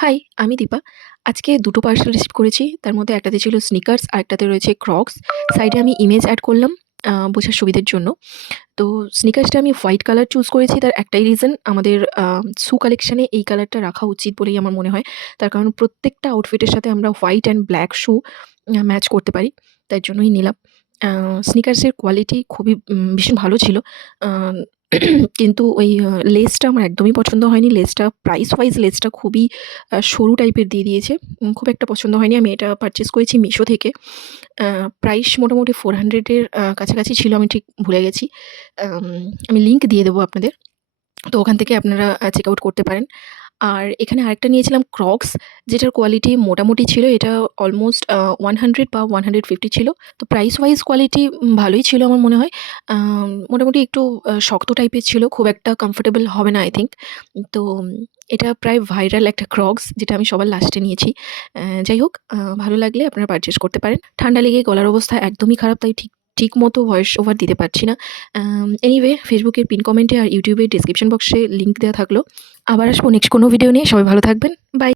High, আমি দীপা। আজকে দুটো পার্সেল রিসিভ করেছি। তার মধ্যে একটাতে ছিল স্নিকার্স, আরেকটাতে রয়েছে ক্রক্স। সাইডে আমি ইমেজ অ্যাড করলাম বোঝার সুবিধের জন্য। তো স্নিকার্সটা আমি হোয়াইট কালার চুজ করেছি, তার একটাই রিজন, আমাদের শু কালেকশনে এই কালারটা রাখা উচিত বলেই আমার মনে হয়। তার কারণ প্রত্যেকটা আউটফিটের সাথে আমরা white and black shoe match করতে পারি। তাই জন্যই নিলাম। স্নিকার্সের কোয়ালিটি খুবই ভীষণ ভালো ছিল। আম কিন্তু ওই লেসটা আমার একদমই পছন্দ হয়নি। লেসটা প্রাইস ওয়াইজ লেসটা খুবই সরু টাইপের দিয়ে দিয়েছে। খুব একটা পছন্দ হয়নি। আমি এটা পারচেজ করেছি মিশো থেকে। প্রাইস মোটামুটি 400 এর কাছাকাছি ছিল, আমি ঠিক ভুলে গেছি। আম আমি লিংক দিয়ে দেবো আপনাদের। তো ওখান থেকে আপনারা চেক আউট করতে পারেন। আর এখানে আরেকটা নিয়েছিলাম ক্রক্স, যেটার কোয়ালিটি মোটামুটি ছিল। এটা অলমোস্ট 100 বা 150 ছিল। তো প্রাইস ওয়াইজ কোয়ালিটি ভালোই ছিল আমার মনে হয়। মোটামুটি একটু শক্ত টাইপের ছিল। খুব একটা কমফোর্টেবল হবে না আই থিংক। তো এটা প্রায় ভাইরাল একটা ক্রক্স, যেটা আমি সবার লাস্টে নিয়েছি। যাই হোক, ভালো লাগলে আপনারা পারচেজ করতে পারেন। ঠান্ডা লেগে গলার অবস্থা একদমই খারাপ, তাই ঠিক মতো ভয়েস ওভার দিতে পারছি না। এনিওয়ে, ফেসবুকের পিন কমেন্টে আর ইউটিউবের ডেসক্রিপশন বক্সে লিংক দেওয়া থাকলো। আবার আসবো নেক্সট কোনো ভিডিও নিয়ে। সবাই ভালো থাকবেন। বাই।